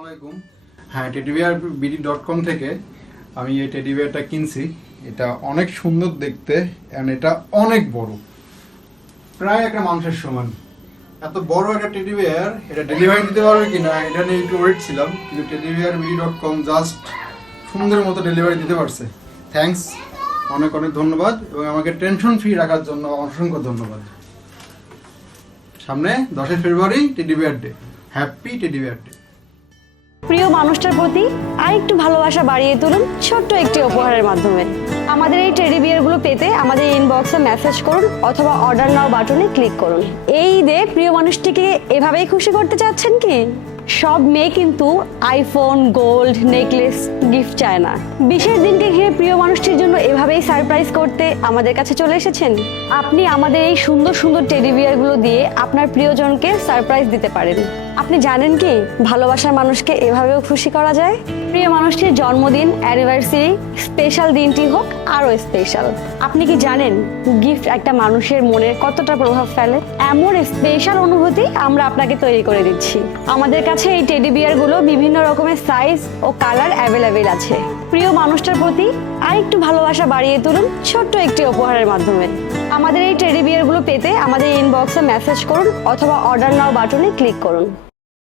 আসসালামাইকুম হ্যাঁ teddy bear BD dot কম থেকে আমি এই টেডিবিয়ারটা কিনছি। এটা অনেক সুন্দর দেখতে অ্যান্ড এটা অনেক বড়। প্রায় একটা মানুষের সমান। এত বড় একটা টেডিবিয়ার এটা ডেলিভারি দিতে পারবে কিনা, এটা নিয়ে একটু ওয়েট ছিলাম, কিন্তু teddy bear BD dot com just সুন্দর মতো ডেলিভারি দিতে পারছে। থ্যাঙ্কস অনেক অনেক ধন্যবাদ এবং আমাকে টেনশন ফ্রি রাখার জন্য অসংখ্য ধন্যবাদ। সামনে দশই February teddy bear day happy teddy bear day প্রিয় মানুষটার প্রতি আরেকটু ভালোবাসা বাড়িয়ে তুলুন ছোট্ট একটি উপহারের মাধ্যমে। আমাদের এই টেডি বিয়ারগুলো পেতে আমাদের ইনবক্সে মেসেজ করুন অথবা অর্ডার নাও বাটনে ক্লিক করুন। এই ঈদে প্রিয় মানুষটিকে এভাবেই খুশি করতে চাচ্ছেন কি? সব মেয়ে কিন্তু আইফোন গোল্ড নেকলেস গিফট চায় না। বিশেষ দিনকে ঘিরে প্রিয় মানুষটির জন্য এভাবেই সারপ্রাইজ করতে আমাদের কাছে চলে এসেছেন। আপনি আমাদের এই সুন্দর সুন্দর টেডি বিয়ারগুলো দিয়ে আপনার প্রিয়জনকে সারপ্রাইজ দিতে পারেন। আপনি জানেন কি ভালোবাসার মানুষকে এভাবেও খুশি করা যায়? প্রিয় মানুষটির জন্মদিন অ্যানিভার্সারি স্পেশাল দিনটি হোক আরও স্পেশাল আপনি কি জানেন গিফট একটা মানুষের মনের কতটা প্রভাব ফেলে? এমন স্পেশাল অনুভূতি আমরা আপনাকে তৈরি করে দিচ্ছি। আমাদের কাছে এই টেডি বিয়ারগুলো বিভিন্ন রকমের সাইজ ও কালার অ্যাভেলেবেল আছে। প্রিয় মানুষটার প্রতি আরেকটু ভালোবাসা বাড়িয়ে তুলুন ছোট্ট একটি উপহারের মাধ্যমে। আমাদের এই টেডি বিয়ারগুলো পেতে আমাদের ইনবক্সে মেসেজ করুন অথবা অর্ডার নাও বাটনে ক্লিক করুন।